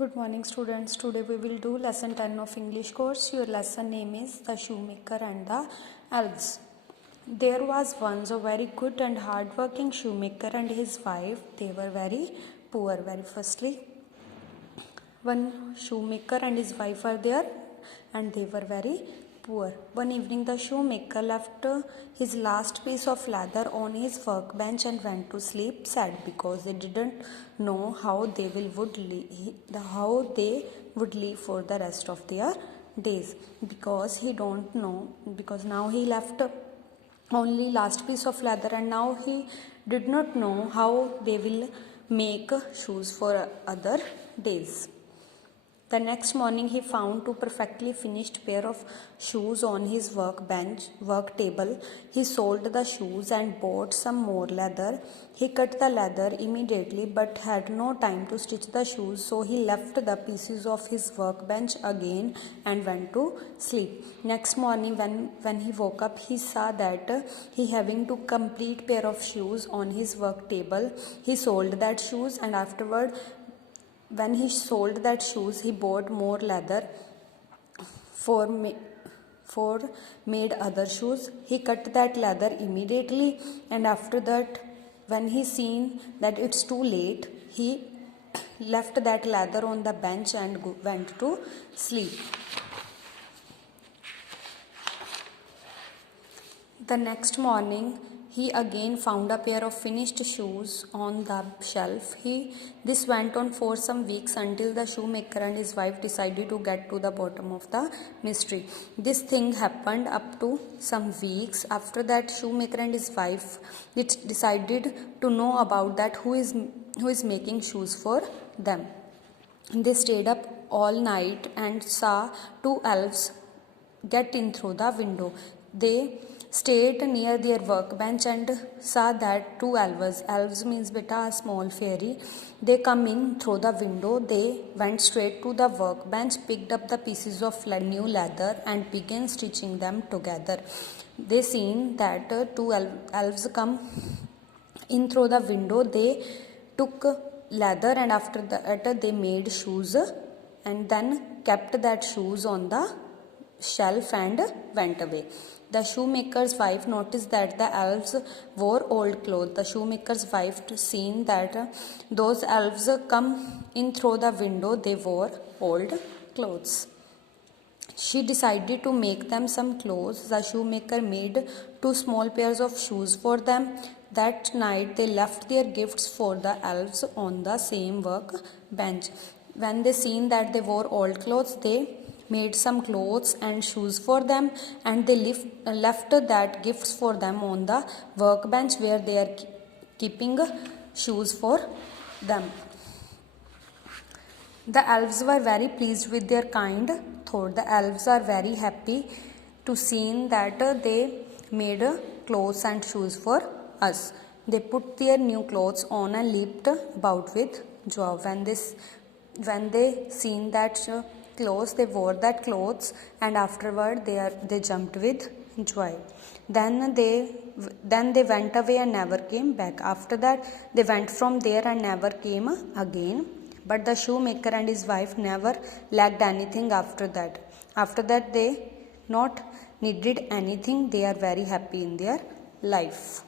Good morning students. Today we will do lesson 10 of English course. Your lesson name is The Shoemaker and the Elves. There was once a very good and hard-working shoemaker and his wife. They were very poor. Very firstly, one shoemaker and his wife are there and they were very poor. One evening the shoemaker left his last piece of leather on his workbench and went to sleep sad because they didn't know how they would live for the rest of their days, because now he left only last piece of leather and now he did not know how they will make shoes for other days. The next morning he found two perfectly finished pair of shoes on his work table. He sold the shoes and bought some more leather. He cut the leather immediately but had no time to stitch the shoes, so he left the pieces of his workbench again and went to sleep. Next morning when he woke up, he saw that he having two complete pair of shoes on his work table. He sold that shoes and afterward when he sold that shoes, he bought more leather for made other shoes. He cut that leather immediately and after that, when he seen that it's too late, he left that leather on the bench and went to sleep. The next morning, he again found a pair of finished shoes on the shelf. This went on for some weeks until the shoemaker and his wife decided to get to the bottom of the mystery. This thing happened up to some weeks. After that, shoemaker and his wife decided to know about that who is making shoes for them. They stayed up all night and saw two elves get in through the window. They stayed near their workbench and saw that two elves means beta a small fairy, they come in through the window. They went straight to the workbench, picked up the pieces of new leather and began stitching them together. They seen that two elves come in through the window. They took leather and after that they made shoes and then kept that shoes on the shelf and went away. The shoemaker's wife noticed that the elves wore old clothes. The shoemaker's wife seen that those elves come in through the window, they wore old clothes. She decided to make them some clothes. The shoemaker made two small pairs of shoes for them. That night they left their gifts for the elves on the same work bench. When they seen that they wore old clothes, they made some clothes and shoes for them and they left that gifts for them on the workbench where they are keeping shoes for them. The elves were very pleased with their kind thought. The elves are very happy to see that they made clothes and shoes for us. They put their new clothes on and leaped about with joy. When they seen that clothes, they wore that clothes and afterward they jumped with joy. Then they went away and never came back. After that they went from there and never came again. But the shoemaker and his wife never lacked anything after that. After that they not needed anything. They are very happy in their life.